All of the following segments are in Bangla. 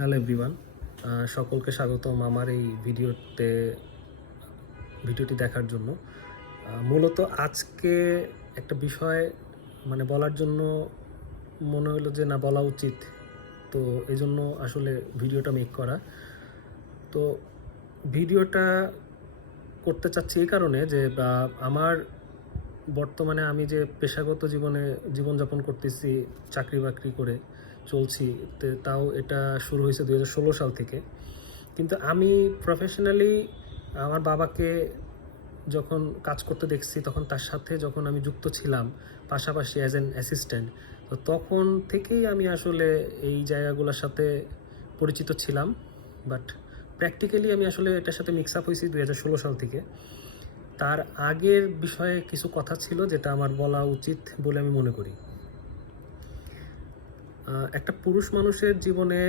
হ্যালো এভরিওয়ান, সকলকে স্বাগতম আমার এই ভিডিওটি দেখার জন্য। মূলত আজকে একটা বিষয় বলার জন্য মনে হলো যে না, বলা উচিত। তো এই জন্য আসলে ভিডিওটা মেক করা। তো ভিডিওটা করতে চাচ্ছি এই কারণে যে আমার বর্তমানে আমি যে পেশাগত জীবনযাপন করতেছি, চাকরি বাকরি করে চলছি, তাও এটা শুরু হয়েছে 2016 সাল থেকে। কিন্তু আমি প্রফেশনালি আমার বাবাকে যখন কাজ করতে দেখছি, তখন তার সাথে যখন আমি যুক্ত ছিলাম পাশাপাশি অ্যাজ অ্যান অ্যাসিস্ট্যান্ট, তো তখন থেকেই আমি আসলে এই জায়গাগুলোর সাথে পরিচিত ছিলাম। বাট প্র্যাকটিক্যালি আমি আসলে এটার সাথে মিক্স আপ হয়েছি 2016 সাল থেকে। তার আগের বিষয়ে কিছু কথা ছিল যেটা আমার বলা উচিত বলে আমি মনে করি। একটা পুরুষ মানুষের জীবনে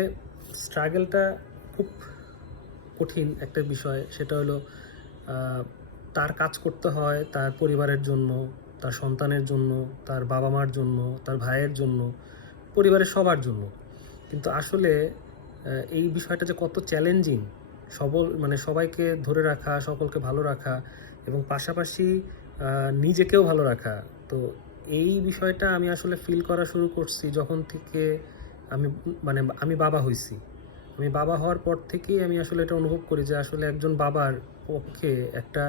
স্ট্রাগলটা খুব কঠিন একটা বিষয়। সেটা হলো তার কাজ করতে হয় তার পরিবারের জন্য, তার সন্তানের জন্য, তার বাবা মার জন্য, তার ভাইয়ের জন্য, পরিবারের সবার জন্য। কিন্তু আসলে এই বিষয়টা যে কত চ্যালেঞ্জিং, সবাইকে ধরে রাখা, সকলকে ভালো রাখা এবং পাশাপাশি নিজেকেও ভালো রাখা। তো এই বিষয়টা আমি আসলে ফিল করা শুরু করছি যখন থেকে আমি বাবা হয়েছি। আমি বাবা হওয়ার পর থেকেই আমি আসলে এটা অনুভব করি যে আসলে একজন বাবার পক্ষে একটা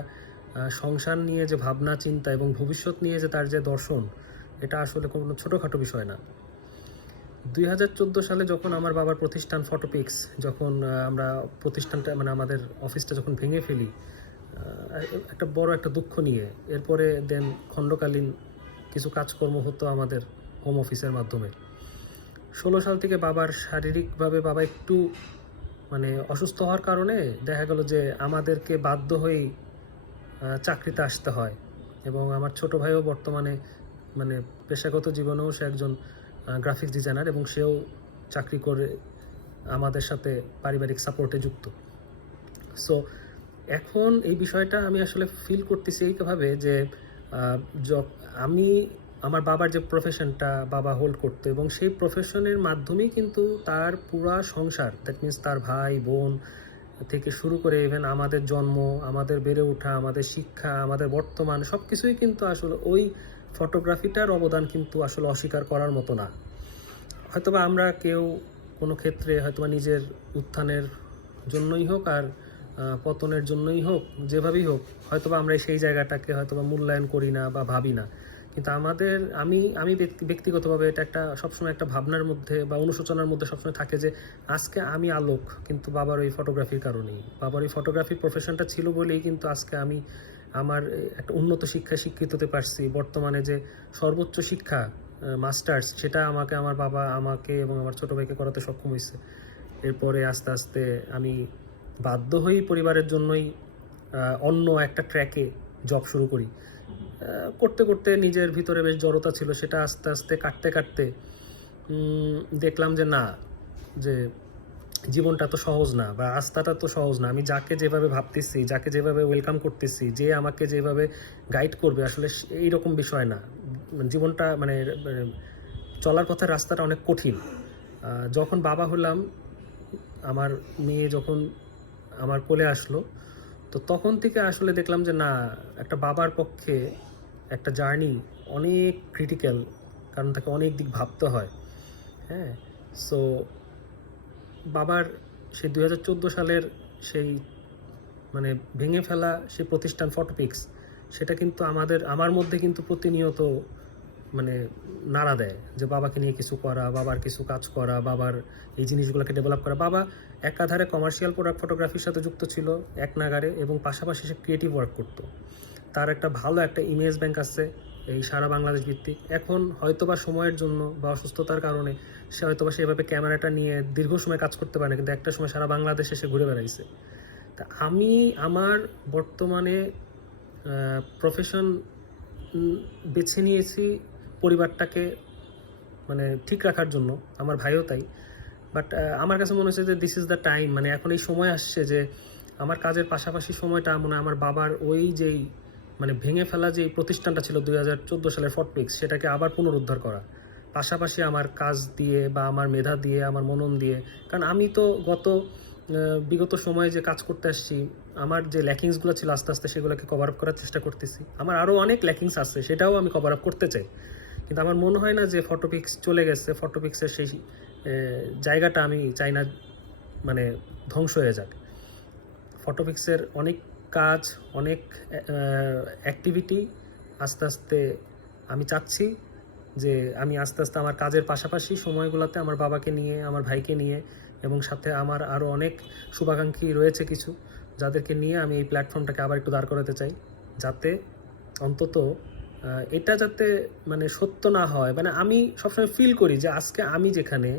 সংসার নিয়ে যে ভাবনা চিন্তা এবং ভবিষ্যৎ নিয়ে যে তার যে দর্শন, এটা আসলে কোনো ছোটোখাটো বিষয় না। 2014 সালে যখন আমার বাবার প্রতিষ্ঠান ফটোপিক্স, যখন আমরা প্রতিষ্ঠানটা আমাদের অফিসটা যখন ভেঙে ফেলি, একটা বড় একটা দুঃখ নিয়ে, এরপরে দেন খণ্ডকালীন কিছু কাজকর্ম হতো আমাদের হোম অফিসের মাধ্যমে। 16 সাল থেকে বাবার শারীরিকভাবে বাবা একটু অসুস্থ হওয়ার কারণে দেখা গেল যে আমাদেরকে বাধ্য হয়েই চাকরিতে আসতে হয়। এবং আমার ছোট ভাইও বর্তমানে পেশাগত জীবনেও সে একজন গ্রাফিক্স ডিজাইনার এবং সেও চাকরি করে আমাদের সাথে পারিবারিক সাপোর্টে যুক্ত। সো এখন এই বিষয়টা আমি আসলে ফিল করতেছি এইভাবে যে আমি আমার বাবার যে প্রফেশনটা বাবা হোল্ড করতো, এবং সেই প্রফেশনের মাধ্যমেই কিন্তু তার পুরা সংসার, দ্যাট মিনস তার ভাই বোন থেকে শুরু করে ইভেন আমাদের জন্ম, আমাদের বেড়ে ওঠা, আমাদের শিক্ষা, আমাদের বর্তমান সব কিছুই কিন্তু আসলে ওই ফটোগ্রাফিটার অবদান কিন্তু আসলে অস্বীকার করার মতো না। হয়তোবা আমরা কেউ কোনো ক্ষেত্রে হয়তোবা নিজের উত্থানের জন্যই হোক আর পতনের জন্যই হোক, যেভাবেই হোক, হয়তোবা আমরা সেই জায়গাটাকে হয়তোবা মূল্যায়ন করি না বা ভাবি না। কিন্তু আমি ব্যক্তিগতভাবে এটা একটা সবসময় একটা ভাবনার মধ্যে বা অনুশোচনার মধ্যে সবসময় থাকে যে আজকে আমি আলোক কিন্তু বাবার ওই ফটোগ্রাফির কারণেই। বাবার ওই ফটোগ্রাফির প্রফেশনটা ছিল বলেই কিন্তু আজকে আমি আমার একটা উন্নত শিক্ষায় শিক্ষিত হতে পারছি। বর্তমানে যে সর্বোচ্চ শিক্ষা মাস্টার্স, সেটা আমার বাবা আমাকে এবং আমার ছোটো ভাইকে করাতে সক্ষম হয়েছে। এরপরে আস্তে আস্তে আমি বাধ্য হয়েই পরিবারের জন্যই অন্য একটা ট্র্যাকে জব শুরু করি। করতে করতে নিজের ভিতরে বেশ জড়তা ছিল, সেটা আস্তে আস্তে কাটতে কাটতে দেখলাম যে না, যে জীবনটা তো সহজ না বা রাস্তাটা তো সহজ না। আমি যাকে যেভাবে ভাবতেছি, যাকে যেভাবে ওয়েলকাম করতেছি, যে আমাকে যেভাবে গাইড করবে, আসলে এইরকম বিষয় না। জীবনটা চলার পথের রাস্তাটা অনেক কঠিন। যখন বাবা হলাম, আমার মেয়ে যখন আমার কোলে আসলো, তো তখন থেকে আসলে দেখলাম যে না, একটা বাবার পক্ষে একটা জার্নি অনেক ক্রিটিক্যাল, কারণ তাকে অনেক দিক ভাবতে হয়। হ্যাঁ, সো বাবার সেই 2014 সালের সেই ভেঙে ফেলা সেই প্রতিষ্ঠান ফটোপিক্স, সেটা কিন্তু আমার মধ্যে কিন্তু প্রতিনিয়ত নাড়া দেয় যে বাবাকে নিয়ে কিছু করা, বাবার কিছু কাজ করা, বাবার এই জিনিসগুলোকে ডেভেলপ করা। বাবা একাধারে কমার্শিয়াল প্রোডাক্ট ফটোগ্রাফির সাথে যুক্ত ছিল এক নাগারে, এবং পাশাপাশি সে ক্রিয়েটিভ ওয়ার্ক করতো। তার একটা ভালো একটা ইমেজ ব্যাংক আছে এই সারা বাংলাদেশ ভিত্তিক। এখন হয়তোবা সময়ের জন্য বা অসুস্থতার কারণে সে হয়তোবা সেভাবে ক্যামেরাটা নিয়ে দীর্ঘ সময় কাজ করতে পারে না, কিন্তু একটা সময় সারা বাংলাদেশে সে ঘুরে বেড়াইছে। তা আমি আমার বর্তমানে প্রফেশন বেছে নিয়েছি পরিবারটাকে ঠিক রাখার জন্য, আমার ভাইও তাই। বাট আমার কাছে মনে হচ্ছে যে দিস ইজ দ্য টাইম, এখন এই সময় আসছে যে আমার কাজের পাশাপাশি সময়টা আমার বাবার ওই যেই ভেঙে ফেলা যে প্রতিষ্ঠানটা ছিল 2014 সালের ফটোপিক্স, সেটাকে আবার পুনরুদ্ধার করা। পাশাপাশি আমার কাজ দিয়ে বা আমার মেধা দিয়ে, আমার মনন দিয়ে, কারণ আমি তো বিগত সময়ে যে কাজ করতে আসছি, আমার যে ল্যাকিংসগুলো ছিল আস্তে আস্তে সেগুলোকে কভার আপ করার চেষ্টা করতেছি। আমার আরও অনেক ল্যাকিংস আছে, সেটাও আমি কভার আপ করতে চাই, কিন্তু আমার মনে হয় না যে ফটোপিক্স চলে গেছে, ফটোপিক্সের সেই জায়গাটা আমি চাই না মানে ধ্বংস হয়ে যাক। ফটোপিক্সের অনেক কাজ, অনেক অ্যাক্টিভিটি আস্তে আস্তে আমি চাচ্ছি যে আমি আস্তে আস্তে আমার কাজের পাশাপাশি সময়গুলোতে আমার বাবাকে নিয়ে, আমার ভাইকে নিয়ে, এবং সাথে আমার আরও অনেক শুভাকাঙ্ক্ষী রয়েছে কিছু, যাদেরকে নিয়ে আমি এই প্ল্যাটফর্মটাকে আবার একটু দাঁড় করাতে চাই, যাতে অন্তত এটা যাতে মানে সত্য না হয়। মানে আমি সবসময় ফিল করি যে আজকে আমি যেখানে,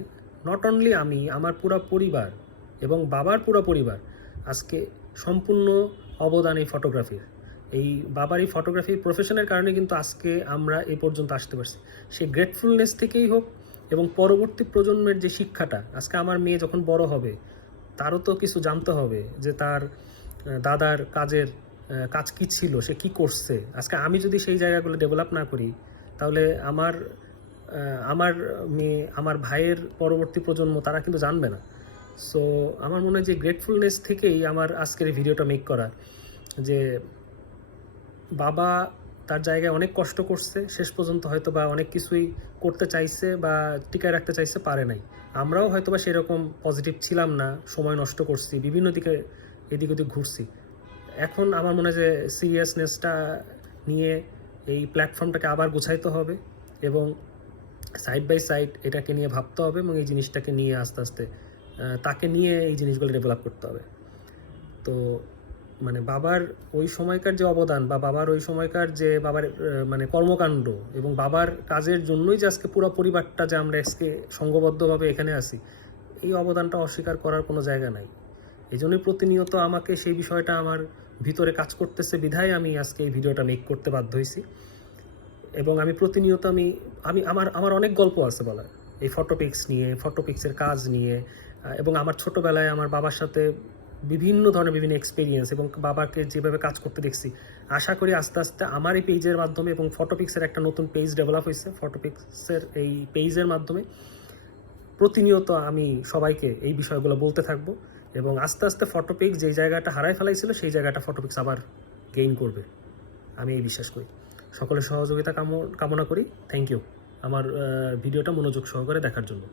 নট অনলি আমি, আমার পুরো পরিবার এবং বাবার পুরো পরিবার আজকে সম্পূর্ণ অবদান এই ফটোগ্রাফির। এই বাবার এই ফটোগ্রাফি প্রফেশনের কারণে কিন্তু আজকে আমরা এই পর্যন্ত আসতে পারছি। সেই গ্রেটফুলনেস থেকেই হোক, এবং পরবর্তী প্রজন্মের যে শিক্ষাটা, আজকে আমার মেয়ে যখন বড় হবে তারও তো কিছু জানতে হবে যে তার দাদার কাজ কি ছিল, সে কি করছে। আজকে আমি যদি সেই জায়গাগুলো ডেভেলপ না করি, তাহলে আমার মেয়ে, আমার ভাইয়ের পরবর্তী প্রজন্ম তারা কিন্তু জানবে না। সো আমার মনে হয় যে গ্রেটফুলনেস থেকেই আমার আজকের এই ভিডিওটা মেক করা, যে বাবা তার জায়গায় অনেক কষ্ট করছে, শেষ পর্যন্ত হয়তো বা অনেক কিছুই করতে চাইছে বা টিকায় রাখতে চাইছে, পারে নাই। আমরাও হয়তো বা সেরকম পজিটিভ ছিলাম না, সময় নষ্ট করছি, বিভিন্ন দিকে এদিক ওদিক ঘুরছি। এখন আমার মনে হয় যে সিরিয়াসনেসটা নিয়ে এই প্ল্যাটফর্মটাকে আবার গুছাইতে হবে, এবং সাইড বাই সাইড এটাকে নিয়ে ভাবতে হবে, এবং এই জিনিসটাকে নিয়ে আস্তে আস্তে তাকে নিয়ে এই জিনিসগুলো ডেভেলপ করতে হবে। তো মানে বাবার ওই সময়কার যে অবদান, বা বাবার ওই সময়কার যে বাবার মানে কর্মকাণ্ড, এবং বাবার কাজের জন্যই যে আজকে পুরো পরিবারটা যে আমরা আজকে সংঘবদ্ধভাবে এখানে আছি, এই অবদানটা অস্বীকার করার কোনো জায়গা নাই। এই জন্যই প্রতিনিয়ত আমাকে সেই বিষয়টা আমার ভিতরে কাজ করতেছে, বিধায় আমি আজকে এই ভিডিওটা মেক করতে বাধ্য হয়েছি। এবং আমি প্রতিনিয়ত আমি আমি আমার আমার অনেক গল্প আছে বলার এই ফটোপিক্স নিয়ে, ফটোপিক্সের কাজ নিয়ে, এবং আমার ছোটোবেলায় আমার বাবার সাথে বিভিন্ন ধরনের বিভিন্ন এক্সপিরিয়েন্স, এবং বাবাকে যেভাবে কাজ করতে দেখছি। আশা করি আস্তে আস্তে আমার এই পেজের মাধ্যমে, এবং ফটোপিক্সের একটা নতুন পেজ ডেভেলপ হয়েছে, ফটোপিক্সের এই পেজের মাধ্যমে প্রতিনিয়ত আমি সবাইকে এই বিষয়গুলো বলতে থাকবো, এবং আস্তে আস্তে ফটোপিক্স যেই জায়গাটা হারায় ফেলাইছিল সেই জায়গাটা ফটোপিক্স আবার গেইন করবে, আমি এই বিশ্বাস করি। সকলের সহযোগিতা কামনা করি। থ্যাংক ইউ আমার ভিডিওটা মনোযোগ সহকারে দেখার জন্য।